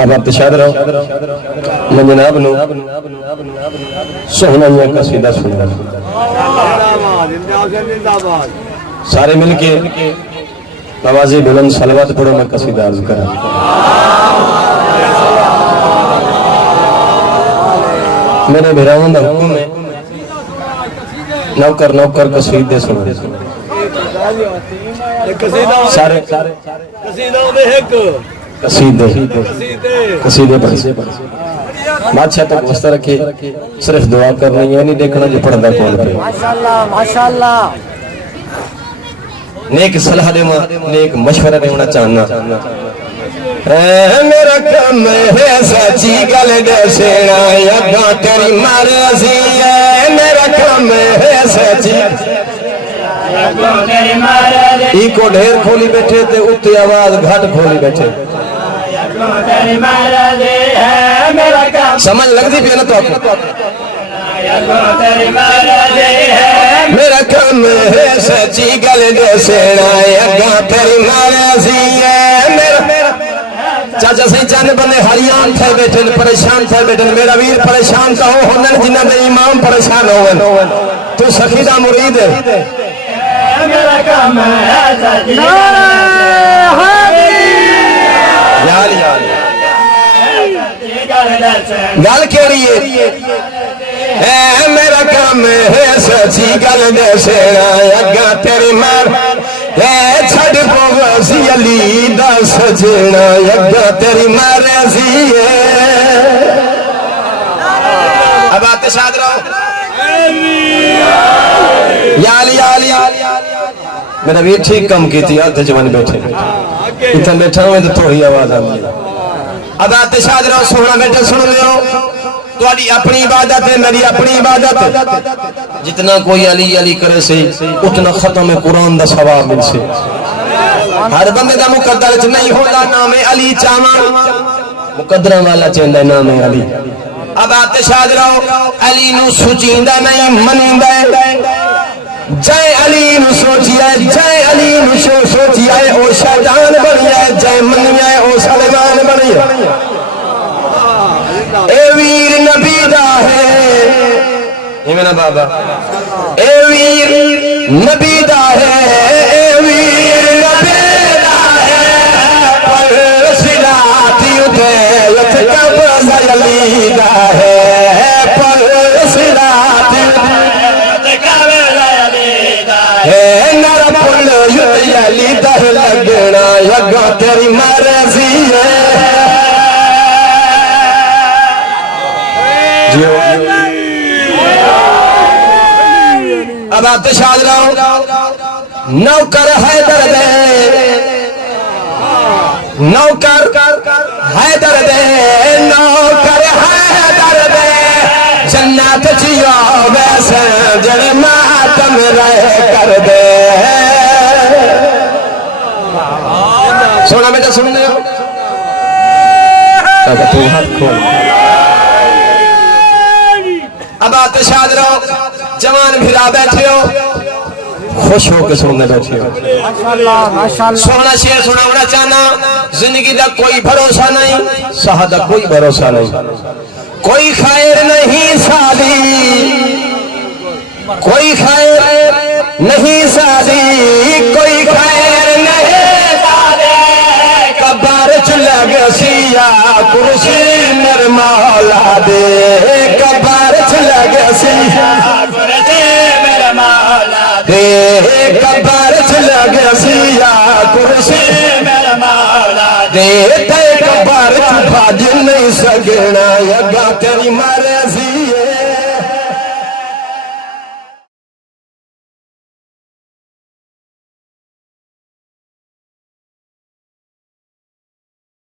اب آپ تشاہد رہو میں جناب نو سہنا یہ قصیدہ سنا سارے مل کے نوازی بلند صلوات پڑھو میں قصیدہ عرض کرا میرے بھراؤں دا حکم ہے نوکر نوکر قصیدے سنا سارے قصیدے پڑھ بادشاہ تک وسطہ رکھے صرف دعا کرنا یہ نہیں دیکھنا جو پڑھتا کون پہ ماشاءاللہ نیک صلاح دے نیک مشورہ دینا چاہنا میرا کم ہے سچی گل دسنا یگاں تیری مرضی ہے میرا کم ہے سچی ای کو ڈھیر کھولی بیٹھے تے اتے آواز گھٹ کھولی بیٹھے سمجھ لگ دی بھی ہے نا تو میرا کم ہے سچی گل دسنا یگاں تیری مرضی ہے چاچا سی چند بندے ہریان تھے بیٹھے پریشان تھے بیٹھے میرا ویر پریشان کا ہو ہنن جنہ دے امام پریشان ہوئن تو سخی دا مرید ہے میرا کام ہے سچی گل کیڑی ہے میرا کام ہے سچی گل دسنا اگاں تیری مر چھڑ پوسی علی دا سجنا اگاں تیری مرضی ہے اب آتے شاد رہو یا علی یا علی میرا بھی ٹھیک کم کی تھی آتے جوان بیٹھے اتنا بیٹھا ہوئے تو تھوڑی آواز آئی ہے اب آتے شاد رہو سونا بیٹھے سن لو تو علی اپنی عبادت ہے میری اپنی عبادت ہے جتنا کوئی علی علی کرے سے اتنا ختم قرآن دا ثواب مل سے ہر بندے دا مقدر نہیں ہوتا نام علی چاما مقدرہ والا چاہتا نام علی اب آتے شاد رہو علی نو سوچیندہ نہیں منیندہ جائے علی نو سوچیا جائے علی نو سوچیا او شیطان بنیا جائے منیا او سلیمان بنیا اے ویر نبی دا ہے یہ میرا بابا اے ویر نبی دا ہے اے ویر نبی دا ہے پر صلاتی اٹھے یتکب علی دا ہے پر صلاتی یتکب علی دا ہے نر پل یتی علی دا لگنا یگاں تیری مرضی ہے اب آتے شاد رہو نوکر حیدر دے نوکر حیدر دے نوکر حیدر دے جنت چیو ویسے جن ماتم رہ کر دے سونا بیٹا سن دے اب تو ہاتھ کھول اب آتے شاد رہو جوان بھرا بیٹھے ہو خوش ہو کے سننے بیٹھے ہو سونا شیر سنا ہونا چاہنا زندگی دا کوئی بھروسہ نہیں سہادہ کوئی بھروسہ نہیں کوئی خیر نہیں سادی کوئی خیر نہیں سادی کوئی خیر نہیں سادی کبار چلے گا سیا کرسی مر مولا دے کبار چلے گا سیا کبار چلا گیا سیا کرسی میرا مولا دے تے کبار چھپا جن نہیں سگنا یگاں تیری مرضی